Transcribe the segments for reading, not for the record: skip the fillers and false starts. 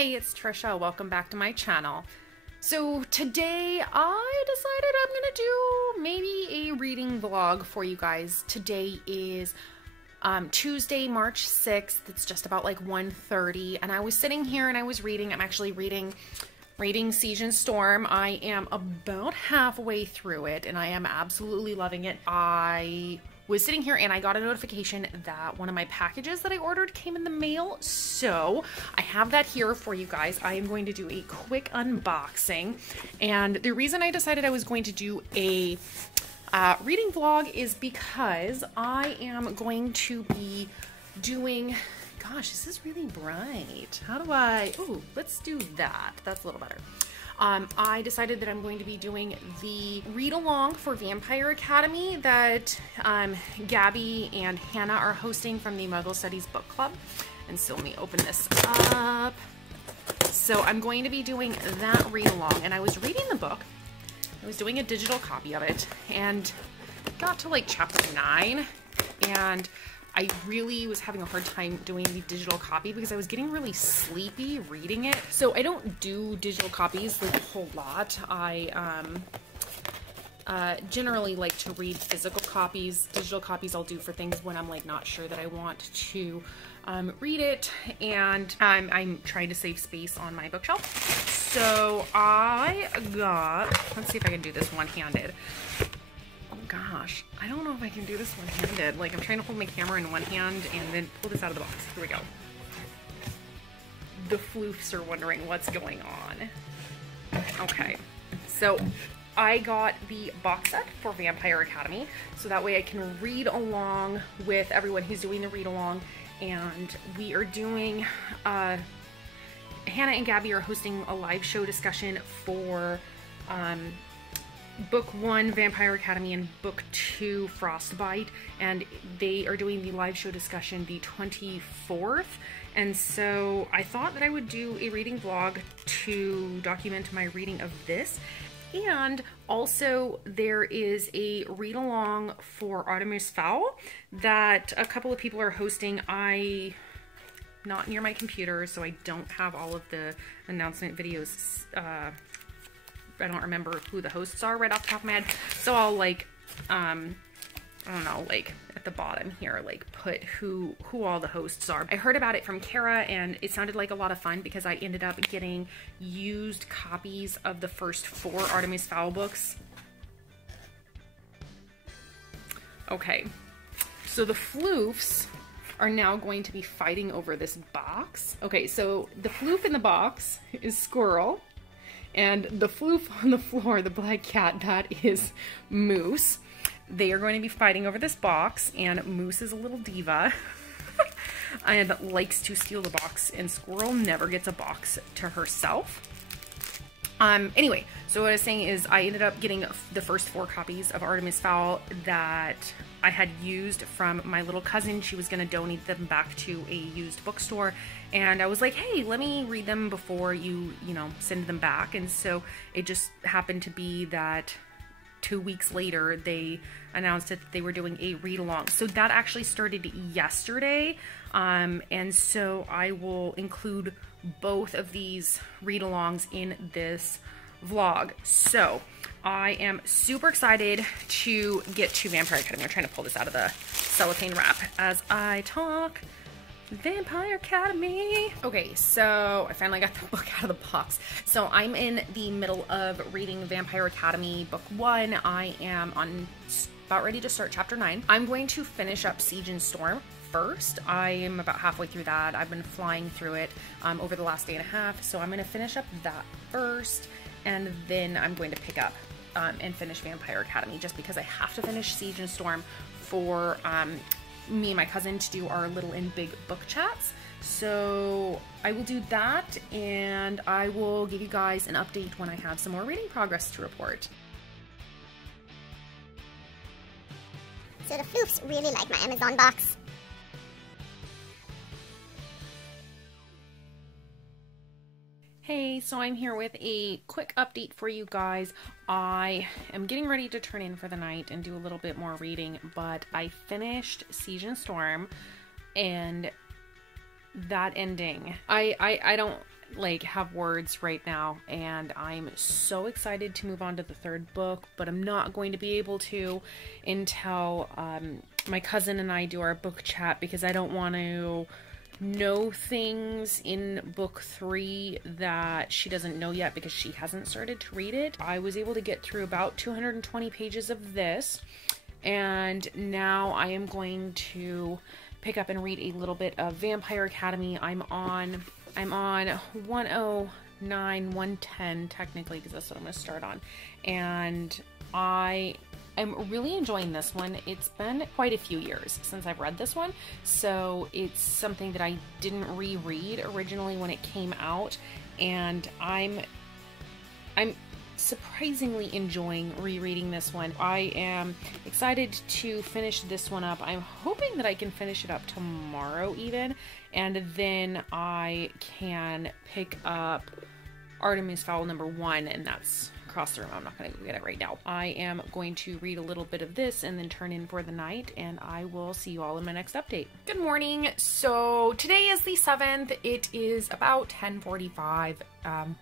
Hey, it's Trisha. Welcome back to my channel. So today I decided I'm gonna do maybe a reading vlog for you guys. Today is Tuesday, March 6th. It's just about like 1:30 and I was sitting here and I was reading. I'm actually reading Siege and Storm. I am about halfway through it and I am absolutely loving it. I was sitting here and I got a notification that one of my packages that I ordered came in the mail. So I have that here for you guys. I am going to do a quick unboxing. And the reason I decided I was going to do a reading vlog is because I am going to be doing, gosh, this is really bright. How do I, ooh, let's do that. That's a little better. I decided that I'm going to be doing the read-along for Vampire Academy that Gabby and Hannah are hosting from the Muggle Studies Book Club. And so let me open this up. So I'm going to be doing that read-along. And I was reading the book. I was doing a digital copy of it and got to like chapter 9. And I really was having a hard time doing the digital copy because I was getting really sleepy reading it. So I don't do digital copies like a whole lot. I generally like to read physical copies. Digital copies I'll do for things when I'm like not sure that I want to read it, and I'm trying to save space on my bookshelf. So I got, let's see if I can do this one-handed. Gosh, I don't know if I can do this one-handed. Like, I'm trying to hold my camera in one hand and then pull this out of the box. Here we go. The floofs are wondering what's going on. Okay, so I got the box set for Vampire Academy, so that way I can read along with everyone who's doing the read-along. And we are doing, Hannah and Gabby are hosting a live show discussion for, Book 1, Vampire Academy, and Book 2, Frostbite, and they are doing the live show discussion the 24th, and so I thought that I would do a reading vlog to document my reading of this. And also there is a read-along for Artemis Fowl that a couple of people are hosting. Not near my computer, so I don't have all of the announcement videos. I don't remember who the hosts are right off the top of my head. So I'll like, I don't know, like at the bottom here, like put who all the hosts are. I heard about it from Kara and it sounded like a lot of fun because I ended up getting used copies of the first 4 Artemis Fowl books. Okay, so the floofs are now going to be fighting over this box. Okay, so the floof in the box is Squirrel. And the floof on the floor, the black cat, that is Moose. They are going to be fighting over this box, and Moose is a little diva and likes to steal the box, and Squirrel never gets a box to herself. Anyway, so what I was saying is I ended up getting the first 4 copies of Artemis Fowl that I had used from my little cousin. She was going to donate them back to a used bookstore, and I was like, hey, let me read them before you know, send them back. And so it just happened to be that 2 weeks later they announced that they were doing a read-along. So that actually started yesterday, and so I will include both of these read-alongs in this vlog. So I am super excited to get to Vampire Academy. I'm trying to pull this out of the cellophane wrap as I talk. Vampire Academy. Okay, so I finally got the book out of the box. So I'm in the middle of reading Vampire Academy Book 1. I am about ready to start chapter 9. I'm going to finish up Siege and Storm first. I am about halfway through that. I've been flying through it over the last day and a half. So I'm going to finish up that first, and then I'm going to pick up and finish Vampire Academy, just because I have to finish Siege and Storm for me and my cousin to do our little and big book chats. So I will do that, and I will give you guys an update when I have some more reading progress to report. So the floofs really like my Amazon box. Hey, so I'm here with a quick update for you guys. I am getting ready to turn in for the night and do a little bit more reading, but I finished Siege and Storm, and that ending, I don't like have words right now, and I'm so excited to move on to the third book, but I'm not going to be able to until my cousin and I do our book chat, because I don't want to know things in book 3 that she doesn't know yet because she hasn't started to read it. I was able to get through about 220 pages of this, and now I am going to pick up and read a little bit of Vampire Academy. I'm on 109, 110 technically, because that's what I'm going to start on, and I'm really enjoying this one. It's been quite a few years since I've read this one, so it's something that I didn't reread originally when it came out, and I'm surprisingly enjoying rereading this one. I am excited to finish this one up. I'm hoping that I can finish it up tomorrow even, and then I can pick up Artemis Fowl #1, and that's across the room. I'm not going to go get it right now. I am going to read a little bit of this and then turn in for the night, and I will see you all in my next update. Good morning. So today is the 7th. It is about 10:45.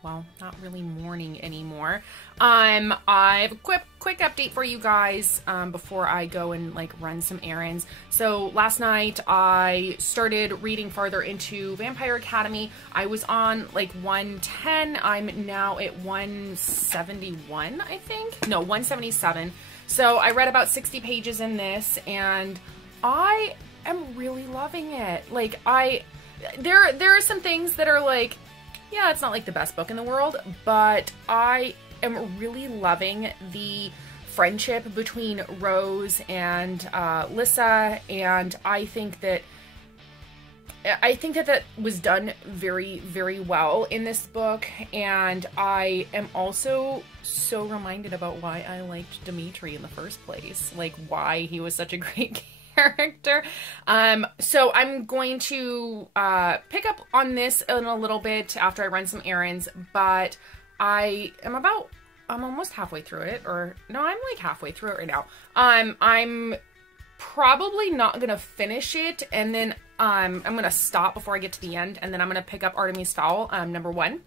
Well, not really morning anymore. I have a quick update for you guys before I go and like run some errands. So last night I started reading farther into Vampire Academy. I was on like 110. I'm now at 171, I think. No, 177. So I read about 60 pages in this, and I am really loving it. Like there are some things that are like, yeah, it's not like the best book in the world, but I am really loving the friendship between Rose and Lissa, and I think that that was done very, very well in this book, and I am also so reminded about why I liked Dimitri in the first place, like why he was such a great character. So I'm going to pick up on this in a little bit after I run some errands, but I'm almost halfway through it, or no, I'm like halfway through it right now. I'm probably not gonna finish it, and then I'm gonna stop before I get to the end, and then I'm gonna pick up Artemis Fowl #1.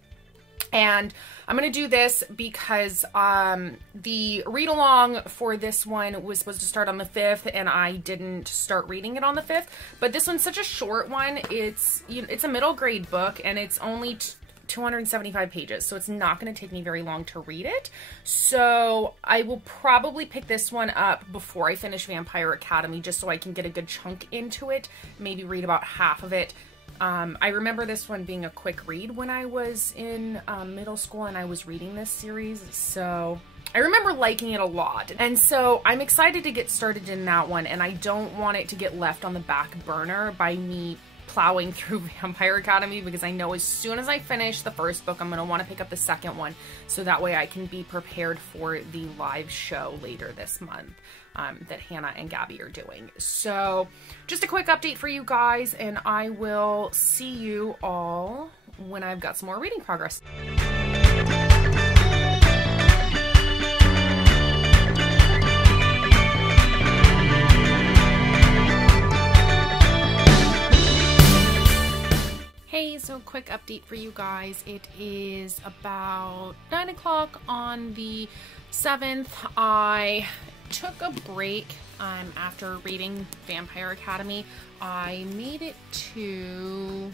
And I'm going to do this because the read-along for this one was supposed to start on the 5th, and I didn't start reading it on the 5th. But this one's such a short one. It's a middle grade book, and it's only 275 pages, so it's not going to take me very long to read it. So I will probably pick this one up before I finish Vampire Academy, just so I can get a good chunk into it, maybe read about half of it. I remember this one being a quick read when I was in middle school and I was reading this series, so I remember liking it a lot. And so I'm excited to get started in that one, and I don't want it to get left on the back burner by me plowing through Vampire Academy, because I know as soon as I finish the first book, I'm going to want to pick up the second one, so that way I can be prepared for the live show later this month that Hannah and Gabby are doing. So just a quick update for you guys, and I will see you all when I've got some more reading progress. Hey, so quick update for you guys. It is about 9 o'clock on the 7th. I took a break after reading Vampire Academy. I made it to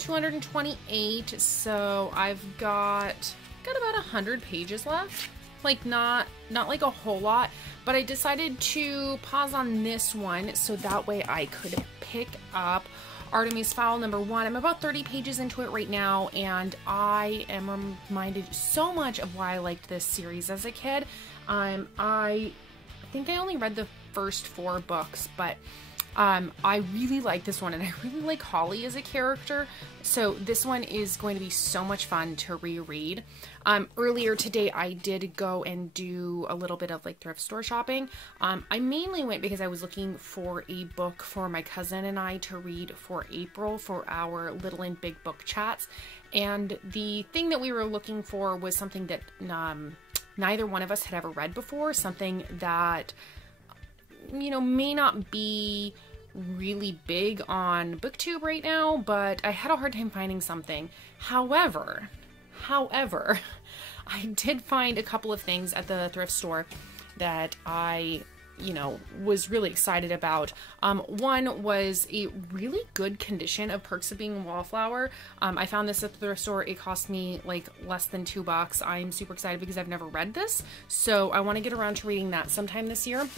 228, so I've got about 100 pages left. Like not like a whole lot, but I decided to pause on this one so that way I could pick up Artemis Fowl #1. I'm about 30 pages into it right now, and I am reminded so much of why I liked this series as a kid. I think I only read the first 4 books, but I really like this one, and I really like Holly as a character, so this one is going to be so much fun to reread. Earlier today I did go and do a little bit of like thrift store shopping. I mainly went because I was looking for a book for my cousin and I to read for April for our little and big book chats, and the thing that we were looking for was something that neither one of us had ever read before, something that, you know, may not be really big on BookTube right now, but I had a hard time finding something. However, I did find a couple of things at the thrift store that I, was really excited about. One was a really good condition of Perks of Being a Wallflower. I found this at the thrift store. It cost me like less than $2. I'm super excited because I've never read this, so I want to get around to reading that sometime this year.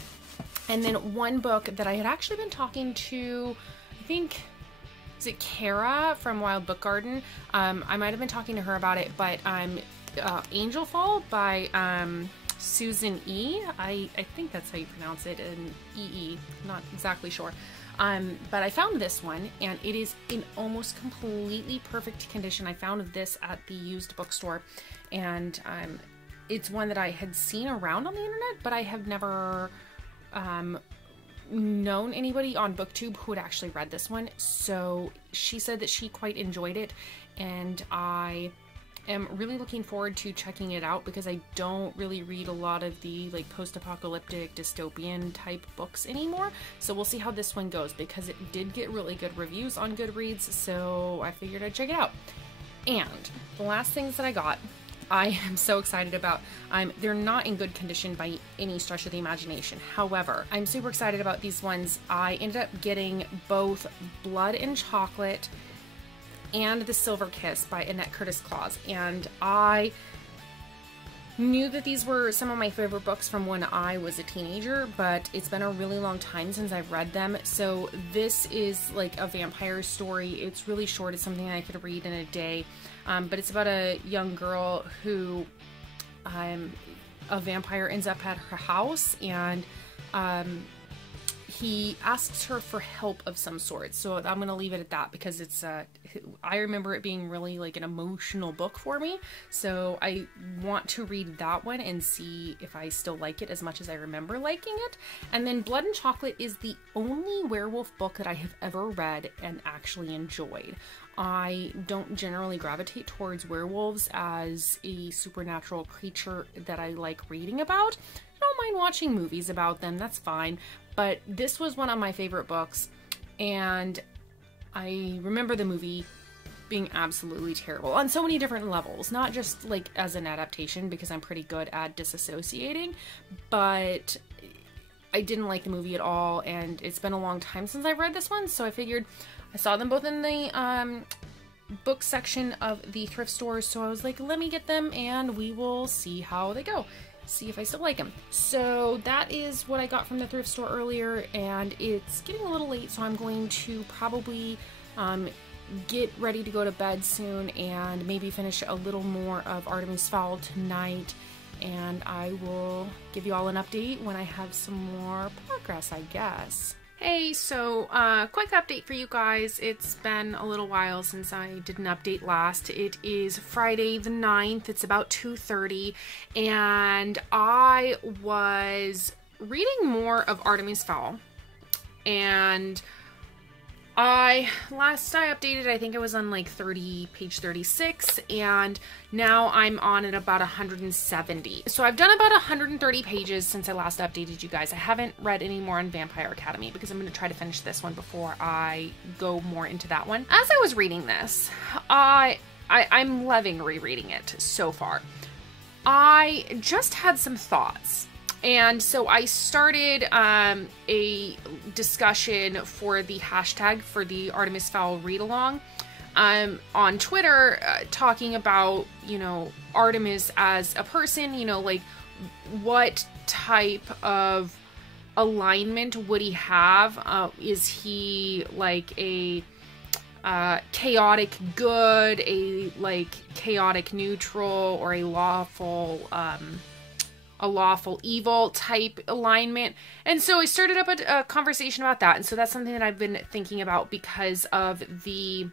And then one book that I had actually been talking to, I think, is it Kara from Wild Book Garden? I might have been talking to her about it, but Angel Fall by Susan E. I think that's how you pronounce it, and E.E. Not exactly sure. But I found this one, and it is in almost completely perfect condition. I found this at the used bookstore, and it's one that I had seen around on the internet, but I have never known anybody on BookTube who had actually read this one. So she said that she quite enjoyed it, and I am really looking forward to checking it out because I don't really read a lot of the like post-apocalyptic dystopian type books anymore. So we'll see how this one goes because it did get really good reviews on Goodreads, so I figured I'd check it out. And the last things that I got, I am so excited about. They're not in good condition by any stretch of the imagination. However, I'm super excited about these ones. I ended up getting both Blood and Chocolate and The Silver Kiss by Annette Curtis Claus, and I knew that these were some of my favorite books from when I was a teenager, but it's been a really long time since I've read them. So this is like a vampire story. It's really short. It's something I could read in a day, but it's about a young girl who a vampire ends up at her house, and he asks her for help of some sort. So I'm going to leave it at that because it's I remember it being really like an emotional book for me. So I want to read that one and see if I still like it as much as I remember liking it. And then Blood and Chocolate is the only werewolf book that I have ever read and actually enjoyed. I don't generally gravitate towards werewolves as a supernatural creature that I like reading about. I don't mind watching movies about them, that's fine. But this was one of my favorite books, and I remember the movie being absolutely terrible on so many different levels. Not just like as an adaptation, because I'm pretty good at disassociating, but I didn't like the movie at all, and it's been a long time since I've read this one, so I figured I saw them both in the book section of the thrift stores, so I was like, let me get them and we will see how they go. See if I still like them. So that is what I got from the thrift store earlier, and it's getting a little late, so I'm going to probably get ready to go to bed soon and maybe finish a little more of Artemis Fowl tonight, and I will give you all an update when I have some more progress, I guess. Hey, so quick update for you guys. It's been a little while since I did an update last. It is Friday the 9th. It's about 2:30, and I was reading more of Artemis Fowl, and last I updated, I think it was on like page 36, and now I'm on at about 170. So I've done about 130 pages since I last updated you guys. I haven't read any more on Vampire Academy because I'm going to try to finish this one before I go more into that one. As I was reading this, I'm loving rereading it so far. I just had some thoughts. And so I started a discussion for the hashtag for the Artemis Fowl Readalong on Twitter, talking about, Artemis as a person, like what type of alignment would he have? Is he like a chaotic good, a like chaotic neutral, or a lawful evil type alignment? And so I started up a conversation about that, and so that's something that I've been thinking about because of the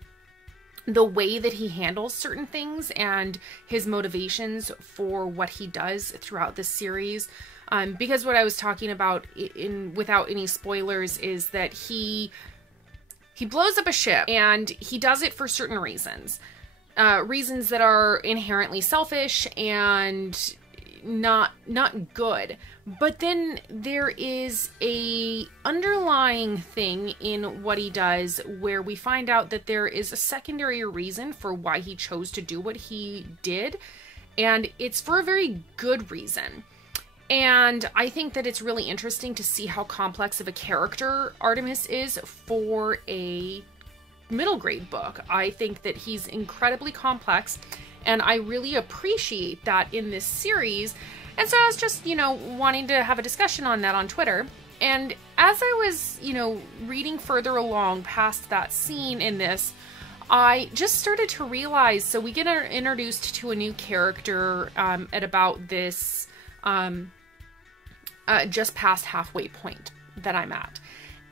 way that he handles certain things and his motivations for what he does throughout this series. Because what I was talking about without any spoilers is that he blows up a ship, and he does it for certain reasons. Reasons that are inherently selfish and not good. But then there is a underlying thing in what he does where we find out that there is a secondary reason for why he chose to do what he did, and it's for a very good reason. And I think that it's really interesting to see how complex of a character Artemis is for a middle grade book. I think that he's incredibly complex, and I really appreciate that in this series. And so I was just, wanting to have a discussion on that on Twitter. And as I was, reading further along past that scene in this, I just started to realize, so we get introduced to a new character at about this just past halfway point that I'm at.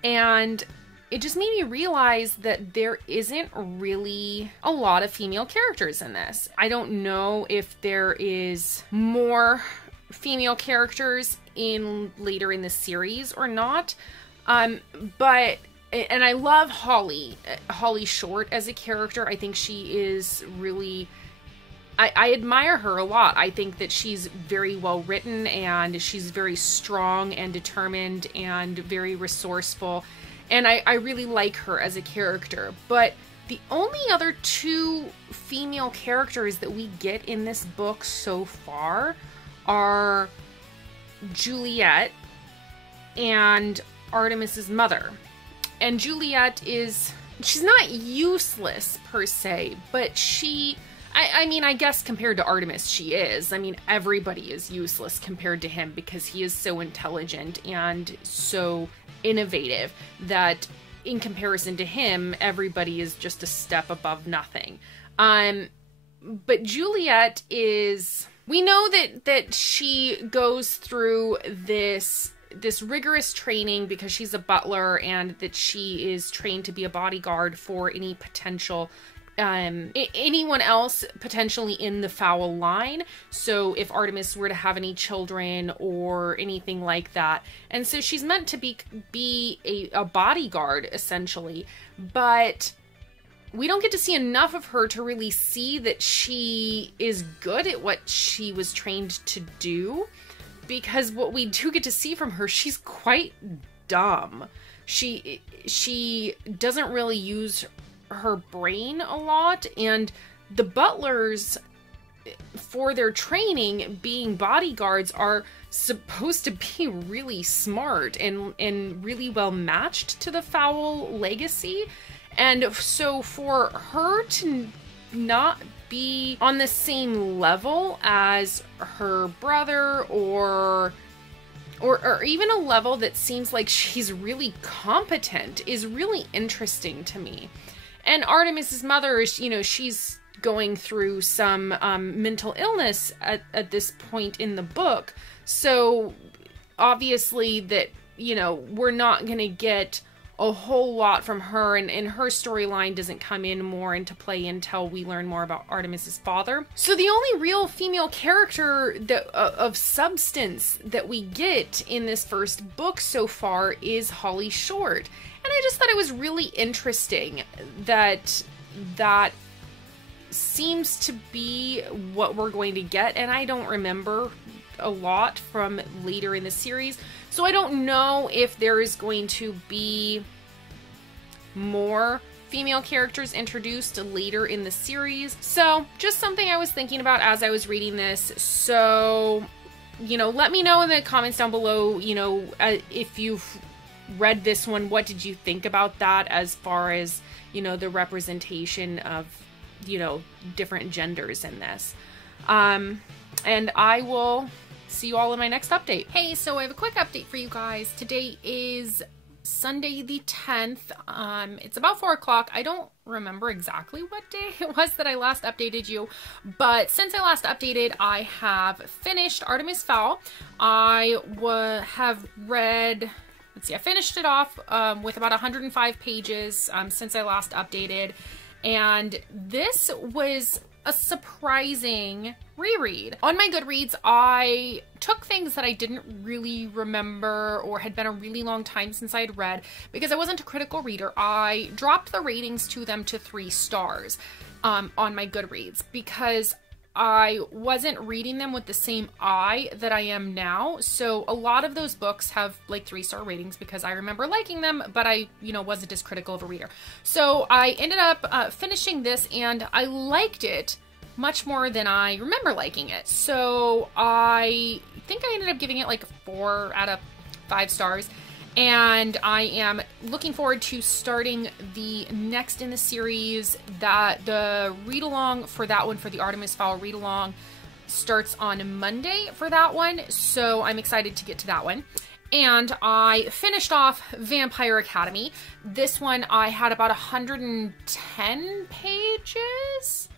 And it just made me realize that there isn't really a lot of female characters in this. I don't know if there is more female characters later in the series or not. But I love Holly Short as a character. I think she is really, I admire her a lot. I think that she's very well written, and she's very strong and determined and very resourceful. And I really like her as a character. But the only other two female characters that we get in this book so far are Juliet and Artemis's mother. And Juliet she's not useless per se, but I guess compared to Artemis, she is. I mean, everybody is useless compared to him because he is so intelligent and so innovative that in comparison to him, everybody is just a step above nothing. But Juliet we know that she goes through this rigorous training because she's a butler, and that she is trained to be a bodyguard for any potential anyone else potentially in the Fowl line. So if Artemis were to have any children or anything like that. And so she's meant to be a bodyguard essentially, but we don't get to see enough of her to really see that she is good at what she was trained to do, because what we do get to see from her, she's quite dumb. She doesn't really use her brain a lot, and the butlers for their training being bodyguards are supposed to be really smart and really well matched to the Fowl legacy. And so for her to not be on the same level as her brother, or even a level that seems like she's really competent, is really interesting to me. And Artemis's mother, she's going through some mental illness at this point in the book. So obviously that, we're not going to get a whole lot from her, and her storyline doesn't come in more into play until we learn more about Artemis's father. So the only real female character of substance that we get in this first book so far is Holly Short. And I just thought it was really interesting that seems to be what we're going to get. And I don't remember a lot from later in the series, so I don't know if there is going to be more female characters introduced later in the series. So just something I was thinking about as I was reading this. So, let me know in the comments down below, if you've read this one, what did you think about that as far as, the representation of, different genders in this. And I will see you all in my next update. Hey, so I have a quick update for you guys. Today is Sunday the 10th. It's about 4 o'clock. I don't remember exactly what day it was that I last updated you, but since I last updated, I have finished Artemis Fowl. I have read, I finished it off with about 105 pages since I last updated, and this was a surprising reread. On my Goodreads, I took things that I didn't really remember or had been a really long time since I'd read. Because I wasn't a critical reader, I dropped the ratings to them to 3 stars on my Goodreads, because I wasn't reading them with the same eye that I am now. So a lot of those books have like 3-star ratings because I remember liking them, but I, wasn't as critical of a reader. So I ended up finishing this, and I liked it much more than I remember liking it. So I think I ended up giving it like 4 out of 5 stars. And I am looking forward to starting the next in the series. That the read-along for that one, for the Artemis Fowl read-along, starts on Monday for that one. So I'm excited to get to that one. And I finished off Vampire Academy. This one I had about 110 pages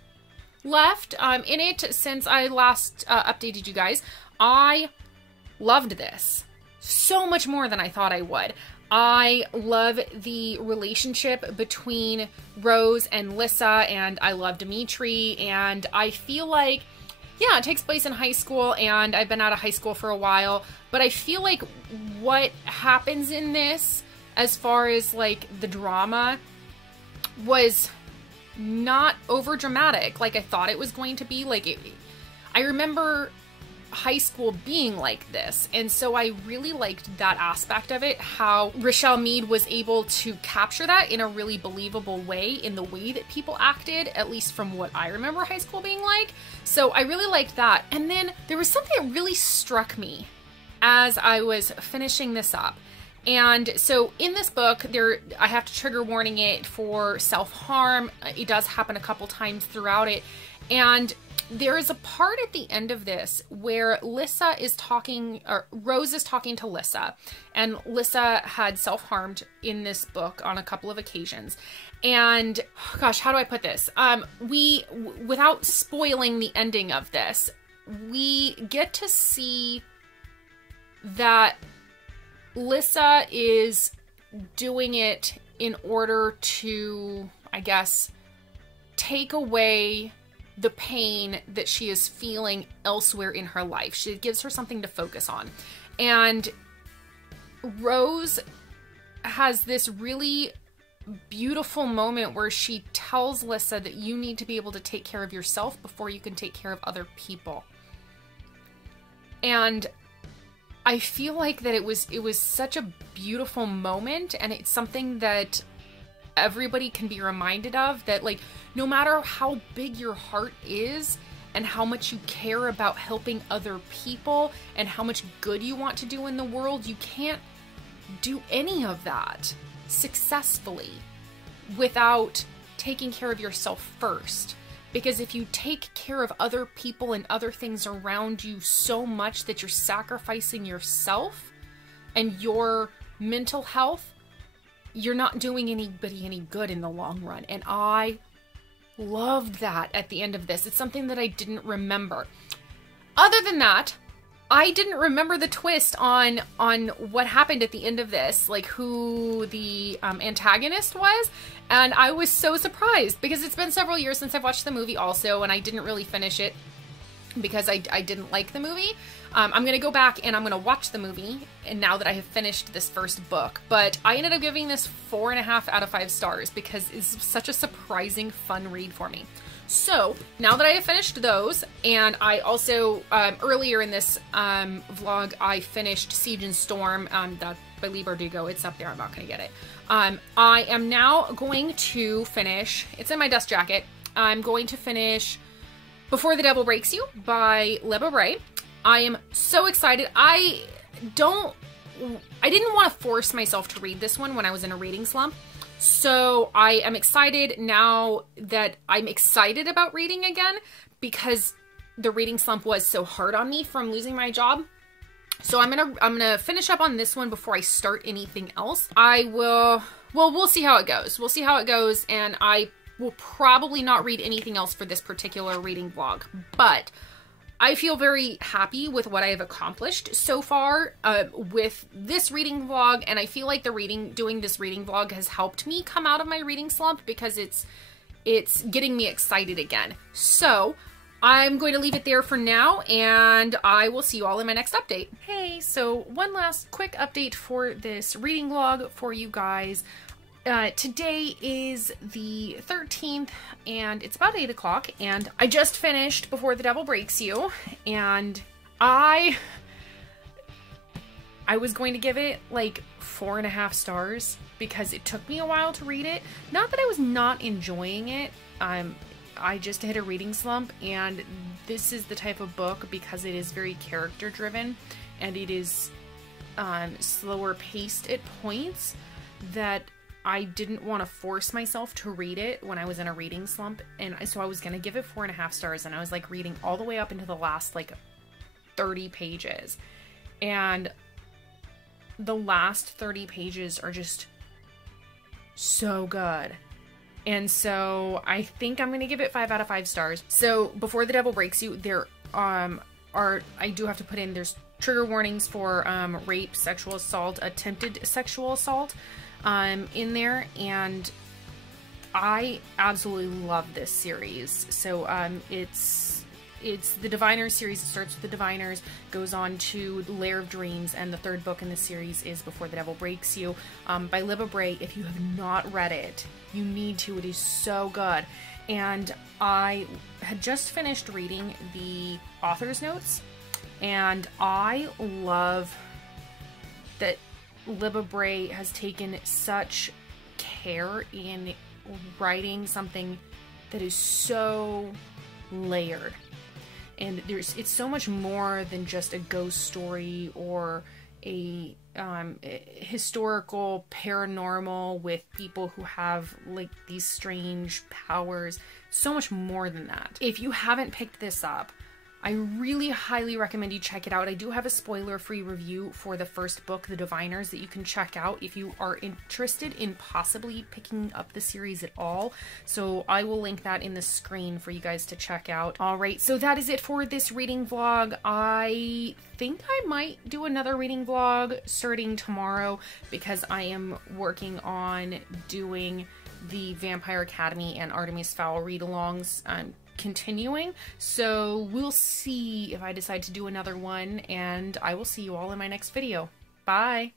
left in it since I last updated you guys. I loved this so much more than I thought I would. I love the relationship between Rose and Lissa, and I love Dimitri, and I feel like, yeah, it takes place in high school, and I've been out of high school for a while, but I feel like what happens in this, as far as like the drama, was not over dramatic like I thought it was going to be. I remember high school being like this, and so I really liked that aspect of it, how Rochelle Mead was able to capture that in a really believable way, in the way that people acted, at least from what I remember high school being like. So I really liked that. And then there was something that really struck me as I was finishing this up. And so in this book, I have to trigger warning it for self-harm. It does happen a couple times throughout it. And there is a part at the end of this where Lissa is talking, or Rose is talking to Lissa, and Lissa had self-harmed in this book on a couple of occasions. And gosh, how do I put this? Without spoiling the ending of this, we get to see that Lissa is doing it in order to, I guess, take away the pain that she is feeling elsewhere in her life. She gives her something to focus on. And Rose has this really beautiful moment where she tells Lissa that you need to be able to take care of yourself before you can take care of other people. And I feel like that it was such a beautiful moment, and it's something that everybody can be reminded of, that like, no matter how big your heart is and how much you care about helping other people and how much good you want to do in the world, you can't do any of that successfully without taking care of yourself first. Because if you take care of other people and other things around you so much that you're sacrificing yourself and your mental health, you're not doing anybody any good in the long run. And I loved that at the end of this. It's something that I didn't remember. Other than that, I didn't remember the twist on what happened at the end of this, like who the antagonist was. And I was so surprised because it's been several years since I've watched the movie also, and I didn't really finish it because I didn't like the movie. I'm going to go back and I'm going to watch the movie, and now that I have finished this first book. But I ended up giving this 4.5 out of 5 stars because it's such a surprising, fun read for me. So now that I have finished those, and I also, earlier in this vlog, I finished Siege and Storm, that by Lee Bardugo. It's up there. I'm not going to get it. I am now going to finish, it's in my dust jacket, I'm going to finish Before the Devil Breaks You by Leba Bray. I am so excited. I didn't want to force myself to read this one when I was in a reading slump. So I am excited now that I'm excited about reading again, because the reading slump was so hard on me from losing my job. So I'm gonna finish up on this one before I start anything else. We'll see how it goes. We'll see how it goes, and I will probably not read anything else for this particular reading vlog. But I feel very happy with what I have accomplished so far with this reading vlog, and I feel like doing this reading vlog has helped me come out of my reading slump because it's getting me excited again. So I'm going to leave it there for now, and I will see you all in my next update. Hey, so one last quick update for this reading vlog for you guys. Today is the 13th and it's about 8 o'clock and I just finished Before the Devil Breaks You, and I was going to give it like 4.5 stars because it took me a while to read it. Not that I was not enjoying it. I just hit a reading slump, and this is the type of book, because it is very character driven and it is slower paced at points, that I didn't want to force myself to read it when I was in a reading slump. And so I was going to give it 4.5 stars, and I was like reading all the way up into the last like 30 pages. And the last 30 pages are just so good. And so I think I'm going to give it 5 out of 5 stars. So Before the Devil Breaks You, there I do have to put in, there's trigger warnings for rape, sexual assault, attempted sexual assault in there. And I absolutely love this series. So it's the Diviners series. It starts with the Diviners, goes on to Lair of Dreams, and the third book in the series is Before the Devil Breaks You by Libba Bray. If you have not read it, you need to. It is so good. And I had just finished reading the author's notes, and I love that Libba Bray has taken such care in writing something that is so layered. And it's so much more than just a ghost story or a historical paranormal with people who have like these strange powers. So much more than that. If you haven't picked this up, I really highly recommend you check it out. I do have a spoiler-free review for the first book, The Diviners, that you can check out if you are interested in possibly picking up the series at all. So I will link that in the screen for you guys to check out. All right, so that is it for this reading vlog. I think I might do another reading vlog starting tomorrow, because I am working on doing the Vampire Academy and Artemis Fowl read-alongs continuing. So we'll see if I decide to do another one, and I will see you all in my next video. Bye!